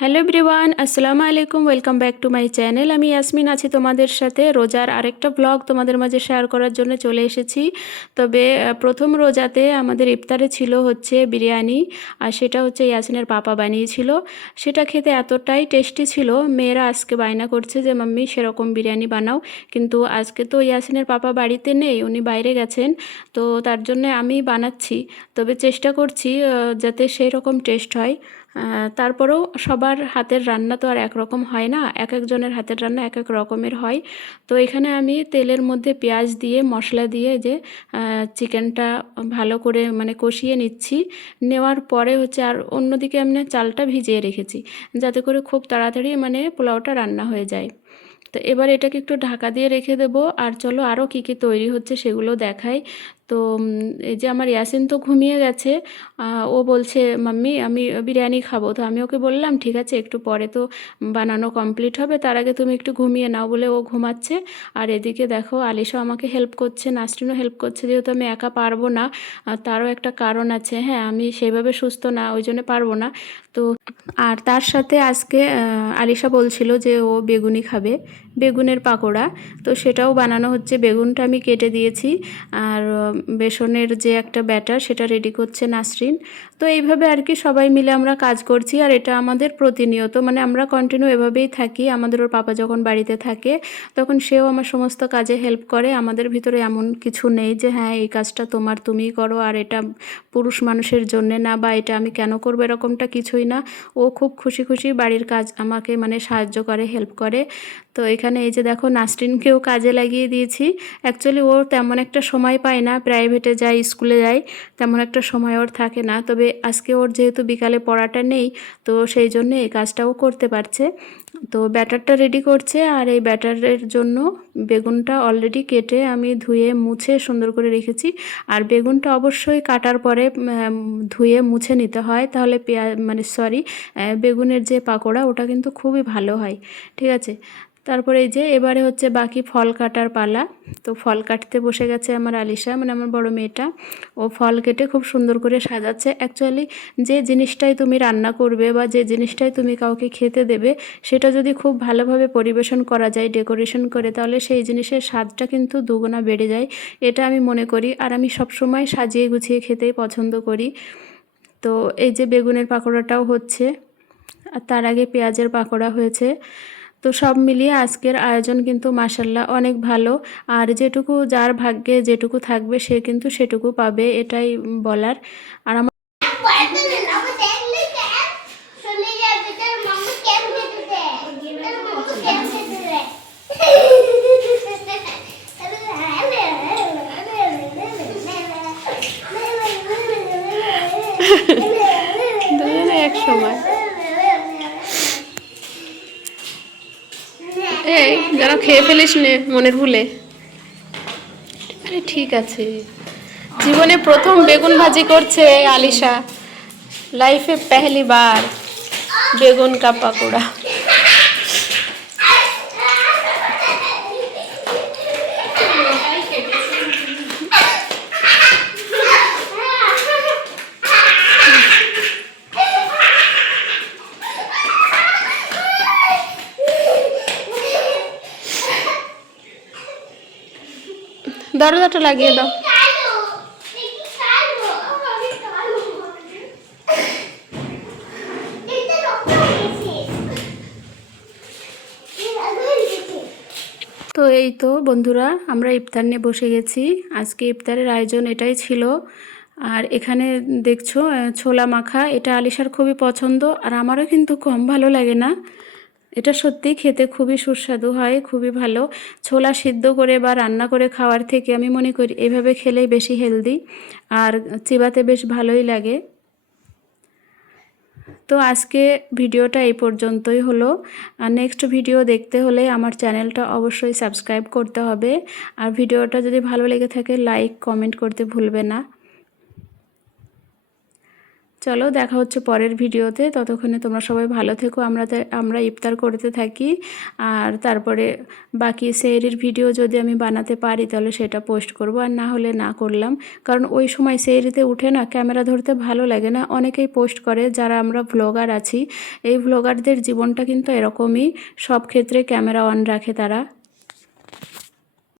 Hello everyone, আসসালামু আলাইকুম। Welcome back to my channel. আমি ইয়াসমিন আছি তোমাদের সাথে রোজার আরেকটা ব্লগ তোমাদের মাঝে শেয়ার করার জন্য চলে এসেছি। তবে প্রথম রোজাতে আমাদের ইফতারে ছিল হচ্ছে বিরিয়ানি, আর সেটা হচ্ছে ইয়াসিনের পাপা বানিয়েছিল। সেটা খেতে এতটাই টেস্টি ছিল, মেয়েরা আজকে বায়না করছে যে মাম্মি সেরকম বিরিয়ানি বানাও। কিন্তু আজকে তো ইয়াসিনের পাপা বাড়িতে নেই, উনি বাইরে গেছেন, তো তার জন্য আমি বানাচ্ছি। তবে চেষ্টা করছি যাতে সেই রকম টেস্ট হয়। তারপরেও সবার হাতের রান্না তো আর একরকম হয় না, এক একজনের হাতের রান্না এক এক রকমের হয়। তো এখানে আমি তেলের মধ্যে পেঁয়াজ দিয়ে মশলা দিয়ে যে চিকেনটা ভালো করে মানে কষিয়ে নিচ্ছি। নেওয়ার পরে হচ্ছে আর অন্যদিকে আমি চালটা ভিজিয়ে রেখেছি, যাতে করে খুব তাড়াতাড়ি মানে পোলাওটা রান্না হয়ে যায়। তো এবার এটাকে একটু ঢাকা দিয়ে রেখে দেবো। আর চলো আরও কী কী তৈরি হচ্ছে সেগুলো দেখাই। তো এই যে আমার ইয়াসিন তো ঘুমিয়ে গেছে। ও বলছে মাম্মি আমি বিরিয়ানি খাবো। তো আমি ওকে বললাম ঠিক আছে, একটু পরে তো বানানো কমপ্লিট হবে, তার আগে তুমি একটু ঘুমিয়ে নাও, বলে ও ঘুমাচ্ছে। আর এদিকে দেখো আলিশাও আমাকে হেল্প করছে, নাসরিনও হেল্প করছে, যেহেতু আমি একা পারবো না। তারও একটা কারণ আছে, হ্যাঁ আমি সেইভাবে সুস্থ না, ওই জন্য পারবো না। তো আর তার সাথে আজকে আলিশা বলছিল যে ও বেগুনি খাবে, বেগুনের পাকোড়া। তো সেটাও বানানো হচ্ছে, বেগুনটা আমি কেটে দিয়েছি। আর বেসনের যে একটা ব্যাটার সেটা রেডি করছে নাসরিন। তো এইভাবে আর কি সবাই মিলে আমরা কাজ করছি, আর এটা আমাদের প্রতিনিয়ত, মানে আমরা কন্টিনিউ এভাবেই থাকি। আমাদের ওর পাপা যখন বাড়িতে থাকে তখন সেও আমার সমস্ত কাজে হেল্প করে। আমাদের ভিতরে এমন কিছু নেই যে হ্যাঁ এই কাজটা তোমার তুমিই করো আর এটা পুরুষ মানুষের জন্যে না, বা এটা আমি কেন করবো, এরকমটা কিছুই না। ও খুব খুশি খুশি বাড়ির কাজ আমাকে মানে সাহায্য করে, হেল্প করে। তো এখানে এই যে দেখো নাসরিনকেও কাজে লাগিয়ে দিয়েছি। অ্যাকচুয়ালি ওর তেমন একটা সময় পায় না, প্রাইভেটে যায়, স্কুলে যায়, তেমন একটা সময় ওর থাকে না। তবে আজকে ওর যেহেতু বিকালে পড়াটা নেই, তো সেই জন্য এই কাজটাও করতে পারছে। তো ব্যাটারটা রেডি করছে, আর এই ব্যাটারের জন্য বেগুনটা অলরেডি কেটে আমি ধুয়ে মুছে সুন্দর করে রেখেছি। আর বেগুনটা অবশ্যই কাটার পরে ধুয়ে মুছে নিতে হয়, তাহলে পেঁয়াজ মানে সরি বেগুনের যে পাকোড়া ওটা কিন্তু খুবই ভালো হয়। ঠিক আছে, তারপরে এই যে এবারে হচ্ছে বাকি ফল কাটার পালা। তো ফল কাটতে বসে গেছে আমার আলিশা, মানে আমার বড় মেয়েটা। ও ফল কেটে খুব সুন্দর করে সাজাচ্ছে। অ্যাকচুয়ালি যে জিনিসটাই তুমি রান্না করবে বা যে জিনিসটাই তুমি কাউকে খেতে দেবে, সেটা যদি খুব ভালোভাবে পরিবেশন করা যায় ডেকোরেশন করে, তাহলে সেই জিনিসের স্বাদটা কিন্তু দুগুণা বেড়ে যায়, এটা আমি মনে করি। আর আমি সবসময় সাজিয়ে গুছিয়ে খেতেই পছন্দ করি। তো এই যে বেগুনের পাকোড়াটাও হচ্ছে, আর তার আগে পেঁয়াজের পাকোড়া হয়েছে। তো সব মিলিয়ে আজকের আয়োজন কিন্তু মাশাল্লাহ অনেক ভালো। আর যেটুকু যার ভাগ্যে যেটুকু থাকবে সে কিন্তু সেটুকু পাবে, এটাই বলার। আর আমার এক সময় এই যারা খেয়ে ফেলিস নে মনের ভুলে। আরে ঠিক আছে, জীবনে প্রথম বেগুন ভাজি করছে আলিশা, লাইফে পहली बार বেগুন কা পাকোড়া। দরজাটা লাগিয়ে দাও। তো এই তো বন্ধুরা, আমরা ইফতার নিয়ে বসে গেছি। আজকে ইফতারের আয়োজন এটাই ছিল। আর এখানে দেখছো ছোলা মাখা, এটা আলিশার খুবই পছন্দ, আর আমারও কিন্তু কম ভালো লাগে না। এটা সত্যিই খেতে খুবই সুস্বাদু হয়, খুবই ভালো। ছোলা সিদ্ধ করে বা রান্না করে খাওয়ার থেকে আমি মনে করি এভাবে খেলেই বেশি হেলদি, আর চিবাতে বেশ ভালোই লাগে। তো আজকে ভিডিওটা এই পর্যন্তই হলো। আর নেক্সট ভিডিও দেখতে হলে আমার চ্যানেলটা অবশ্যই সাবস্ক্রাইব করতে হবে। আর ভিডিওটা যদি ভালো লেগে থাকে লাইক কমেন্ট করতে ভুলবে না। চলো দেখা হচ্ছে পরের ভিডিওতে, ততক্ষণে তোমরা সবাই ভালো থেকো। আমরা ইফতার করতে থাকি, আর তারপরে বাকি সেহরির ভিডিও যদি আমি বানাতে পারি তাহলে সেটা পোস্ট করব, আর না হলে না করলাম। কারণ ওই সময় সেহরিতে উঠে না ক্যামেরা ধরতে ভালো লাগে না। অনেকেই পোস্ট করে যারা আমরা ভ্লগার আছি, এই ভ্লগারদের জীবনটা কিন্তু এরকমই, সব ক্ষেত্রে ক্যামেরা অন রাখে তারা।